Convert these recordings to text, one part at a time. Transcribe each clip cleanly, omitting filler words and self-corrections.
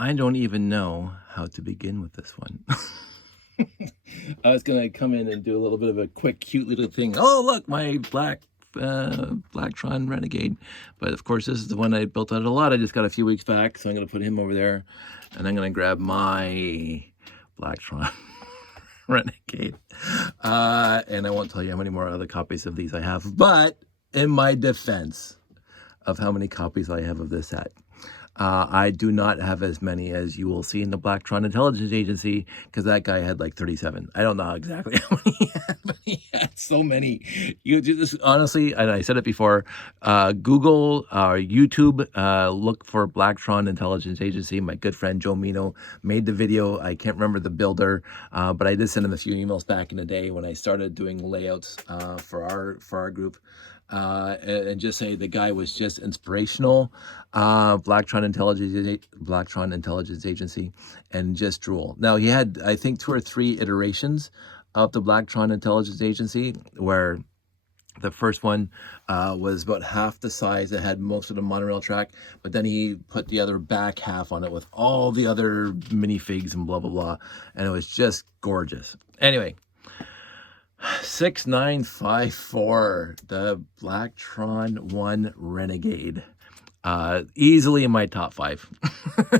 I don't even know how to begin with this one. I was gonna come in and do a little bit of a quick, cute little thing. Oh, look, my Blacktron Renegade. But of course, this is the one I built out a lot. I just got a few weeks back, so I'm gonna put him over there, and I'm gonna grab my Blacktron Renegade. And I won't tell you how many more other copies of these I have. But in my defense of how many copies I have of this set, I do not have as many as you will see in the Blacktron Intelligence Agency, because that guy had like 37. I don't know exactly how many he had, but he had so many. You just honestly, and I said it before, Google or YouTube, look for Blacktron Intelligence Agency. My good friend Joe Mino made the video. I can't remember the builder, but I did send him a few emails back in the day when I started doing layouts for our group. And just say the guy was just inspirational. Blacktron Intelligence Agency, and just drool. Now he had, I think, 2 or 3 iterations of the Blacktron Intelligence Agency, where the first one was about half the size. It had most of the monorail track, but then he put the other back half on it with all the other minifigs and blah blah blah, and it was just gorgeous. Anyway, 6954, the Blacktron 1 Renegade. Easily in my top 5.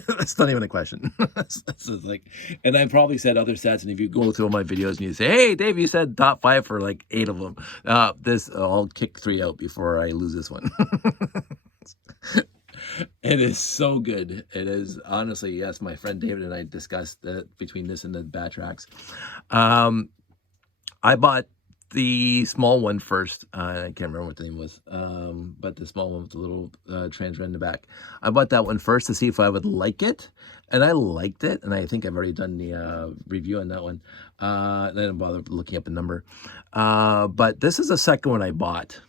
That's not even a question. This is like, and I probably said other sets, and if you go through my videos and you say, hey Dave, you said top 5 for like 8 of them, this I'll kick 3 out before I lose this one. It is so good. It is, honestly, yes, my friend David and I discussed that between this and the Batrax. I bought the small one first. I can't remember what the name was, but the small one with the little transrend in the back. I bought that one first to see if I would like it, and I liked it, and I think I've already done the review on that one. I didn't bother looking up the number. But this is the second one I bought.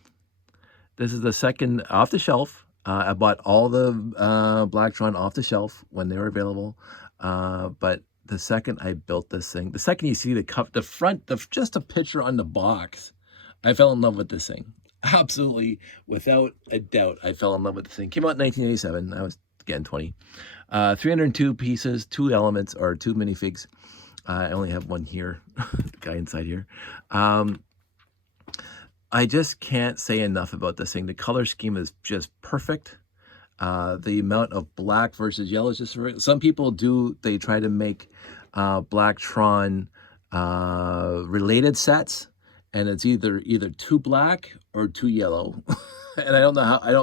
This is the second off the shelf. I bought all the Blacktron off the shelf when they were available, but the second I built this thing, the second you see the cup, the front, just a picture on the box, I fell in love with this thing. Absolutely, without a doubt, I fell in love with this thing. Came out in 1987. I was, again, 20. 302 pieces, 2 elements, or 2 minifigs. I only have one here, the guy inside here. I just can't say enough about this thing. The color scheme is just perfect. The amount of black versus yellow is just, some people do, they try to make Blacktron related sets, and it's either too black or too yellow. And I don't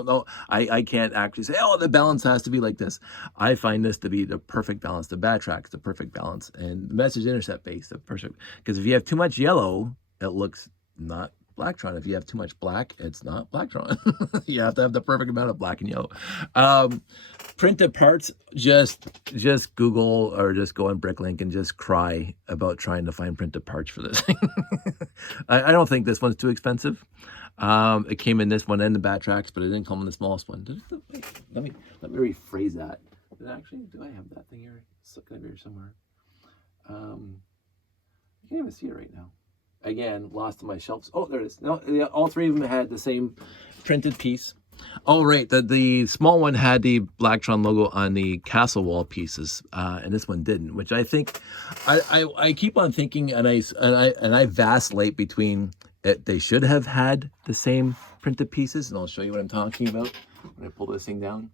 know I can't actually say, oh, the balance has to be like this. I find this to be the perfect balance. The Batrax, the perfect balance, and the message intercept base, the perfect, because if you have too much yellow, it looks not Blacktron. If you have too much black, it's not Blacktron. You have to have the perfect amount of black and yellow. Printed parts, just Google or just go on Bricklink and just cry about trying to find printed parts for this thing. I don't think this one's too expensive. It came in this one and the Batrax, but it didn't come in the smallest one. Wait, let me rephrase that. Actually, do I have that thing here? It's looking here somewhere. I can't even see it right now. Again, lost in my shelves. Oh, there it is. No, all 3 of them had the same printed piece. Oh, right. The small one had the Blacktron logo on the castle wall pieces, and this one didn't. Which I think, I keep on thinking, and I vacillate between it. They should have had the same printed pieces, and I'll show you what I'm talking about when I pull this thing down.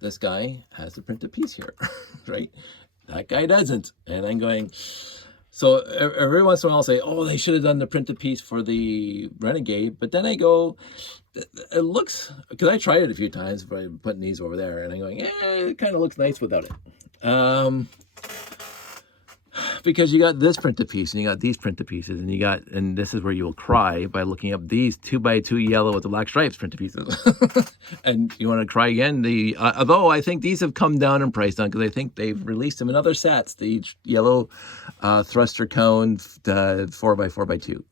This guy has the printed piece here, right? That guy doesn't, and I'm going. So every once in a while I'll say, oh, they should have done the printed piece for the Renegade. But then I go, it looks, because I tried it a few times by putting these over there, and I'm going, it kind of looks nice without it. Because you got this printed piece, and you got these printed pieces, and this is where you will cry by looking up these 2x2 yellow with the black stripes printed pieces. And you want to cry again. Although I think these have come down in price now, because I think they've released them in other sets. The yellow thruster cone 4x4x2.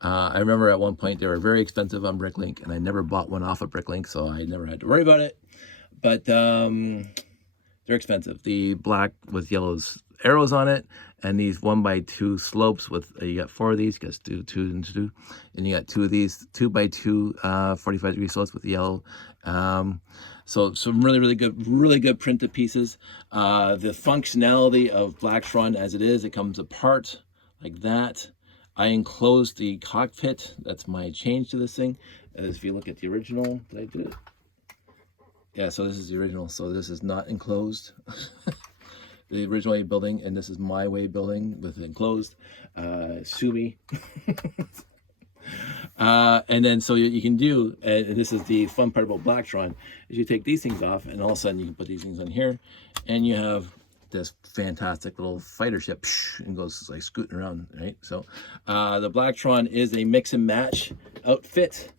I remember at one point they were very expensive on Bricklink, and I never bought one off of Bricklink, so I never had to worry about it. But they're expensive. The black with yellows arrows on it, and these 1x2 slopes with, you got 4 of these, because two and two, and you got 2 of these 2x2 45-degree slopes with yellow. So some really good printed pieces. The functionality of Blacktron as it is, it comes apart like that. I enclosed the cockpit. That's my change to this thing. As if you look at the original, did I do it? Yeah, so this is the original. So this is not enclosed. The original way of building, and this is my way of building with enclosed. Sue me. And then so you can do, and this is the fun part about Blacktron, is you take these things off, and all of a sudden you can put these things on here, and you have this fantastic little fighter ship, and goes like scooting around, right? So the Blacktron is a mix and match outfit.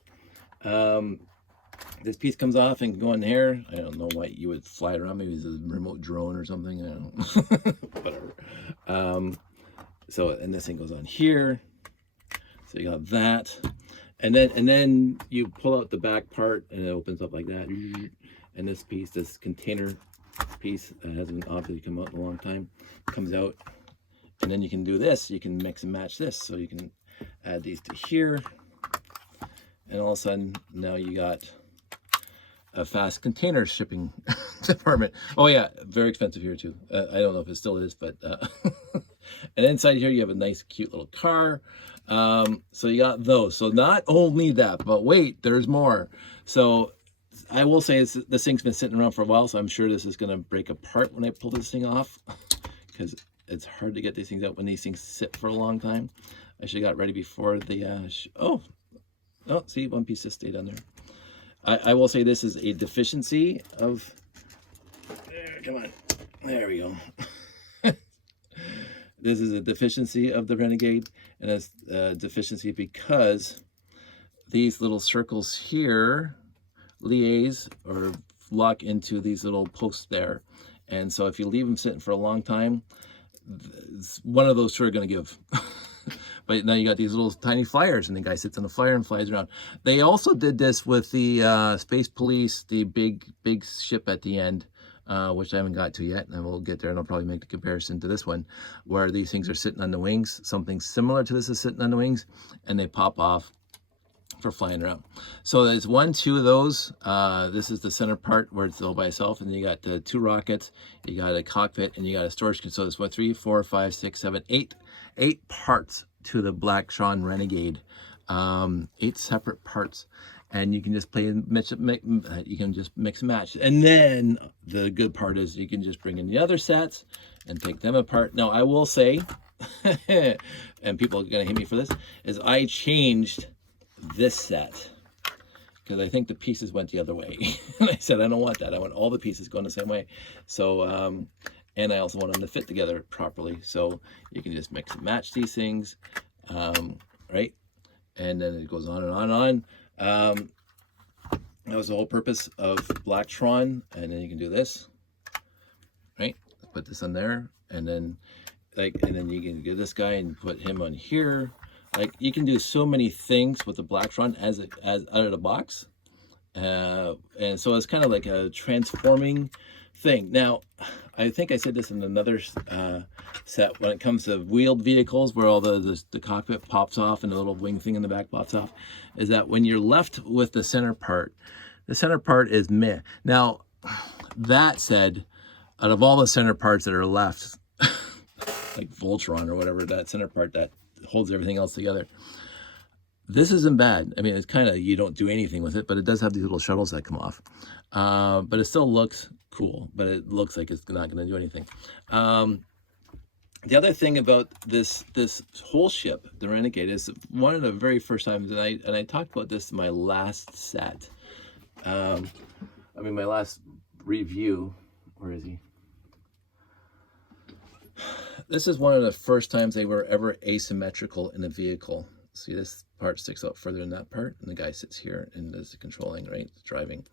This piece comes off and can go in here. I don't know why you would fly it around. Maybe it's a remote drone or something. I don't know. Whatever. So, and this thing goes on here. So you got that. And then you pull out the back part, and it opens up like that. And this piece, this container piece that hasn't obviously come out in a long time, comes out. And then you can do this. You can mix and match this. So you can add these to here. And all of a sudden, now you got a fast container shipping department. Oh yeah, very expensive here too. I don't know if it still is, but and inside here you have a nice cute little car. So you got those. So not only that, but wait, there's more. So I will say this thing's been sitting around for a while, so I'm sure this is going to break apart when I pull this thing off, because it's hard to get these things out when these things sit for a long time. I should have got ready before the oh, see, one piece just stayed on there. I will say this is a deficiency of, come on, there we go. This is a deficiency of the Renegade, and it's a deficiency because these little circles here liaise or lock into these little posts there. And so if you leave them sitting for a long time, one of those two are going to give. But now you got these little tiny flyers, and the guy sits on the flyer and flies around. They also did this with the Space Police, the big ship at the end, which I haven't got to yet, and we'll get there, and I'll probably make the comparison to this one, where these things are sitting on the wings. Something similar to this is sitting on the wings, and they pop off for flying around. So there's 1, 2 of those. This is the center part where it's all by itself, and then you got the 2 rockets, you got a cockpit, and you got a storage console. So there's 3, 4, 5, 6, 7, 8 parts to the Blacktron Renegade. 8 separate parts, and you can just play and mix, you can just mix and match. And then the good part is you can just bring in the other sets and take them apart. Now I will say, and people are gonna hate me for this, is I changed this set because I think the pieces went the other way. And I said I don't want that. I want all the pieces going the same way. So and I also want them to fit together properly. So you can just mix and match these things, right? And then it goes on and on and on. That was the whole purpose of Blacktron. And then you can do this, right? Put this on there, and then and then you can get this guy and put him on here. Like, you can do so many things with the Blacktron as out of the box. And so it's kind of like a transforming thing. Now, I think I said this in another set, when it comes to wheeled vehicles where all the cockpit pops off and the little wing thing in the back pops off, is that when you're left with the center part is meh. Now, that said, out of all the center parts that are left, like Voltron or whatever, that center part that holds everything else together, this isn't bad. I mean, it's kind of, you don't do anything with it, but it does have these little shuttles that come off. But it still looks cool, but it looks like it's not going to do anything. The other thing about this whole ship, the Renegade, is one of the very first times, and I talked about this in my last set. My last review. Where is he? This is one of the first times they were ever asymmetrical in a vehicle. See, this part sticks out further than that part, and the guy sits here and does the controlling, right? Driving.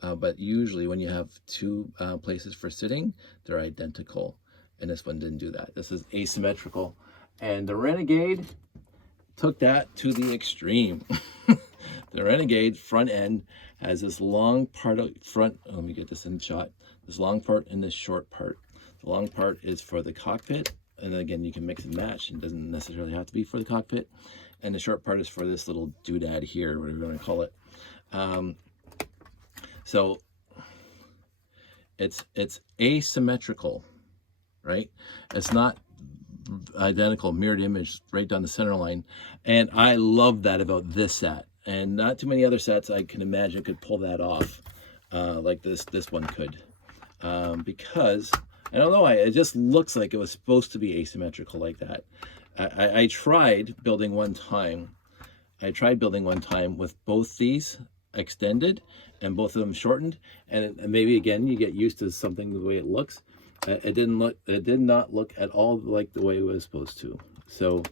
But usually when you have 2 places for sitting, they're identical. And this one didn't do that. This is asymmetrical. And the Renegade took that to the extreme. The Renegade front end has this long part of front, let me get this in shot, this long part and this short part. The long part is for the cockpit. And again, you can mix and match. It doesn't necessarily have to be for the cockpit. And the short part is for this little doodad here, whatever you want to call it. So it's asymmetrical, right? It's not identical, mirrored image right down the center line. And I love that about this set. And not too many other sets I can imagine could pull that off like this one could. Because I don't know, it just looks like it was supposed to be asymmetrical like that. I tried building one time. With both these extended and both of them shortened, and maybe again you get used to something the way it looks. It did not look at all like the way it was supposed to. So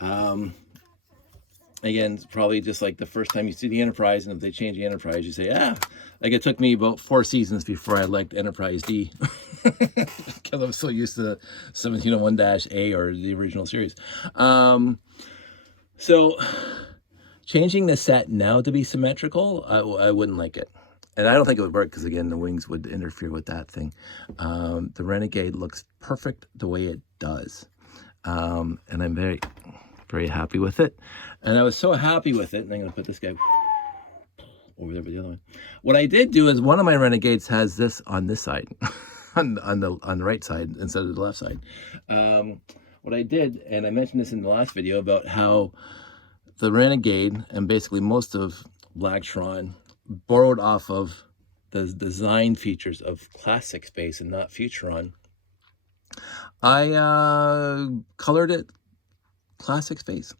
again, it's probably just like the first time you see the Enterprise, and if they change the Enterprise, you say, like it took me about 4 seasons before I liked Enterprise D. Because I'm so used to 1701-A or the original series. So changing the set now to be symmetrical, I wouldn't like it. And I don't think it would work because, again, the wings would interfere with that thing. The Renegade looks perfect the way it does. And I'm very, very happy with it. And I was so happy with it, and I'm going to put this guy over there with the other one. What I did do is one of my Renegades has this on this side, on the right side instead of the left side. What I did, and I mentioned this in the last video about how the Renegade and basically most of Blacktron borrowed off of the design features of Classic Space and not Futuron. I colored it Classic Space.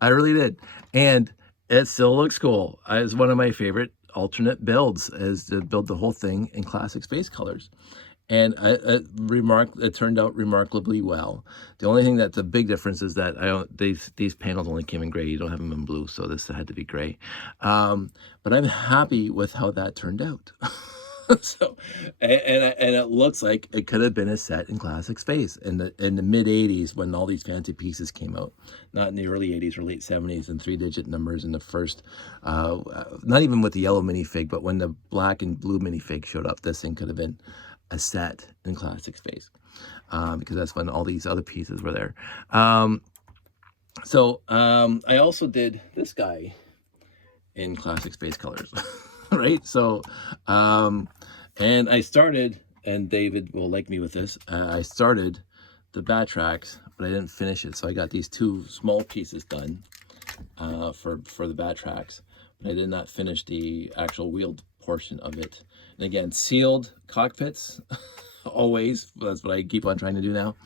I really did. And it still looks cool. It's one of my favorite alternate builds, is to build the whole thing in Classic Space colors. And it turned out remarkably well. The only thing that's a big difference is that these panels only came in gray. You don't have them in blue, so this had to be gray. But I'm happy with how that turned out. So, and it looks like it could have been a set in Classic Space in the mid 80s when all these fancy pieces came out. Not in the early 80s or late 70s and 3-digit numbers in the first, not even with the yellow minifig, but when the black and blue minifig showed up, this thing could have been a set in Classic Space, because that's when all these other pieces were there. So I also did this guy in Classic Space colors, right? So, and I started, and David will like me with this, I started the Batrax, but I didn't finish it. So I got these 2 small pieces done for the Batrax, but I did not finish the actual wheeled portion of it. And again, sealed cockpits, always. That's what I keep on trying to do now.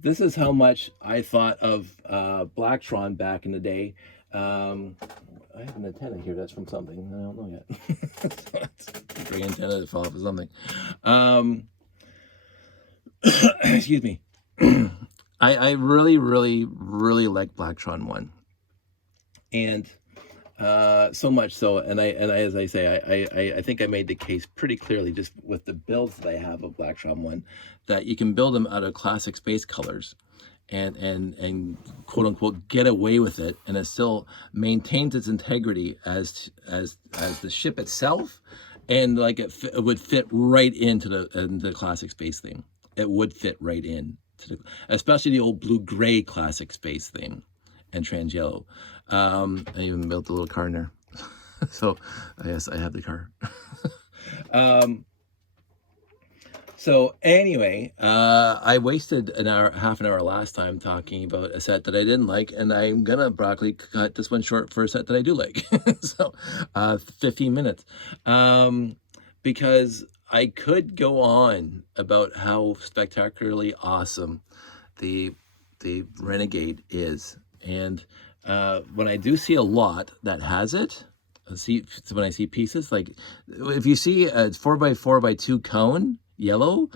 This is how much I thought of Blacktron back in the day. I have an antenna here that's from something. I don't know yet. It's a great antenna that fell off of something. Excuse me. I really, really, really like Blacktron 1. And so much so, and I as I say, I think I made the case pretty clearly just with the builds that I have of Blacktron 1, that you can build them out of Classic Space colors and quote unquote get away with it, and it still maintains its integrity as the ship itself, and like it would fit right into the Classic Space thing. It would fit right in to especially the old blue-gray Classic Space thing and trans yellow. I even built a little car in there. So yes, I have the car. So anyway, I wasted half an hour last time talking about a set that I didn't like, and I'm gonna broccoli cut this one short for a set that I do like. So 15 minutes, because I could go on about how spectacularly awesome the Renegade is, and when I do see a lot that has it, when I see pieces, like if you see a 4x4x2 cone, yellow,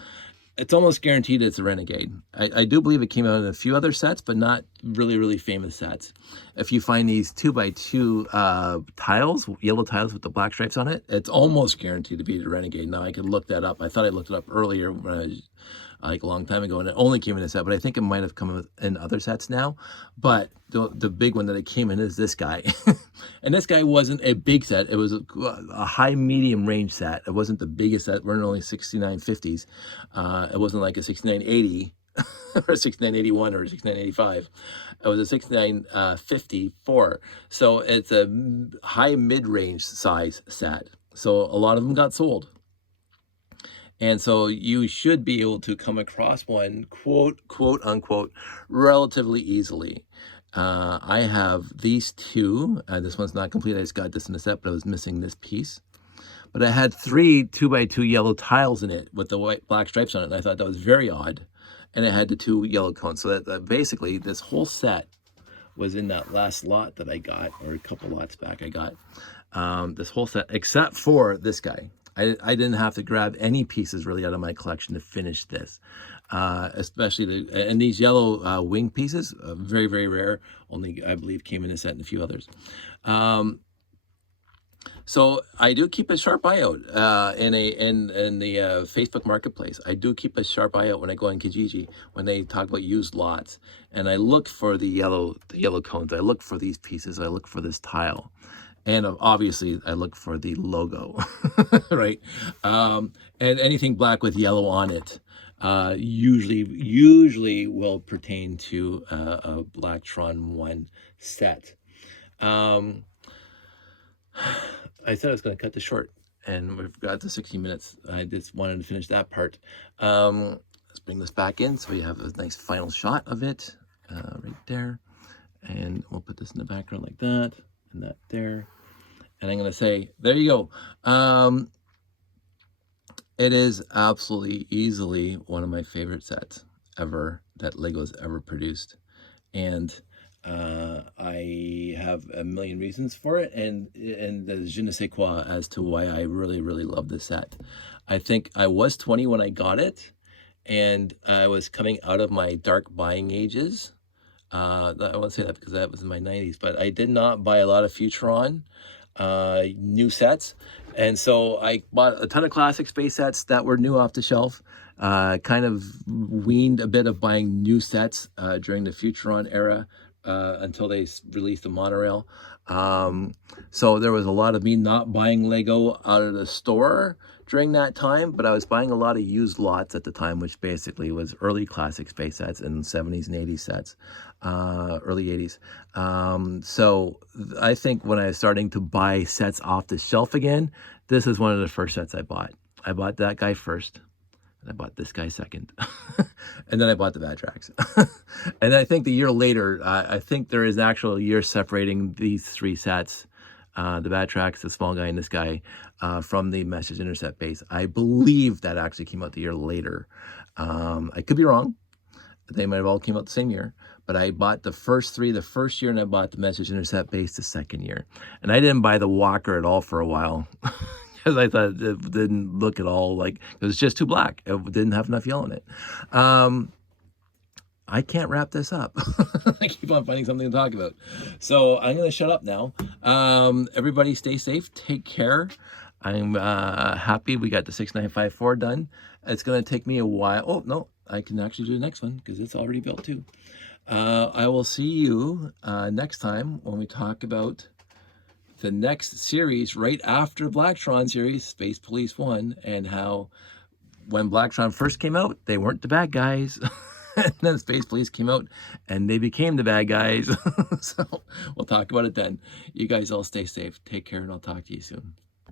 it's almost guaranteed it's a Renegade. I do believe it came out in a few other sets, but not really, really famous sets. if you find these 2x2 tiles, yellow tiles with the black stripes on it, it's almost guaranteed to be the Renegade. Now I could look that up. I thought I looked it up earlier when I was like a long time ago, and it only came in a set, but I think it might have come in other sets now. But the big one that it came in is this guy. And this guy wasn't a big set. It was a high medium range set. It wasn't the biggest set. We're in only 6950s. It wasn't like a 6980 or 6981 or 6985. It was a 6954. So it's a high mid-range size set. So a lot of them got sold. And so you should be able to come across one, quote unquote, relatively easily. I have these two. This one's not complete. I just got this in a set, but I was missing this piece. But I had 3 2x2 yellow tiles in it with the black stripes on it. And I thought that was very odd. And it had the 2 yellow cones. So that basically this whole set was in that last lot that I got, or a couple lots back I got. This whole set, except for this guy. I didn't have to grab any pieces really out of my collection to finish this. Especially and these yellow wing pieces, very, very rare. Only, I believe, came in a set and a few others. So I do keep a sharp eye out in the Facebook Marketplace. I do keep a sharp eye out when I go on Kijiji when they talk about used lots, and I look for the yellow cones. I look for these pieces. I look for this tile. And obviously, I look for the logo, right? And anything black with yellow on it usually will pertain to a Blacktron 1 set. I said I was going to cut this short, and we've got to 60 minutes. I just wanted to finish that part. Let's bring this back in so we have a nice final shot of it right there. And we'll put this in the background like that, and that there. And I'm going to say, there you go. It is absolutely easily one of my favorite sets ever that Lego's ever produced. And I have a million reasons for it. And the je ne sais quoi as to why I really, really love this set. I think I was 20 when I got it. And I was coming out of my dark buying ages. I won't say that because that was in my 90s. But I did not buy a lot of Futuron new sets, and so I bought a ton of classic space sets that were new off the shelf. Kind of weaned a bit of buying new sets during the Futuron era until they released the monorail. So there was a lot of me not buying Lego out of the store during that time, but I was buying a lot of used lots at the time, which basically was early classic space sets and 70s and 80s sets, early 80s. So I think when I was starting to buy sets off the shelf again, this is one of the first sets I bought. I bought that guy first, and I bought this guy second, and then I bought the Batrax. And I think the year later, I think there is an actual year separating these 3 sets, the Batrax, the small guy, and this guy, from the Message Intercept base. I believe that actually came out the year later. I could be wrong. They might have all came out the same year, but I bought the first 3 the first year, and I bought the Message Intercept base the second year. And I didn't buy the Walker at all for a while because I thought it didn't look at all like, it was just too black. It didn't have enough yellow in it. I can't wrap this up. I keep on finding something to talk about. So I'm going to shut up now. Everybody stay safe. Take care. I'm happy we got the 6954 done. It's going to take me a while. Oh, no, I can actually do the next one because it's already built too. I will see you next time when we talk about the next series right after Blacktron series, Space Police 1, and how when Blacktron first came out, they weren't the bad guys. And then Space Police came out and they became the bad guys. So we'll talk about it then. You guys all stay safe. Take care, and I'll talk to you soon.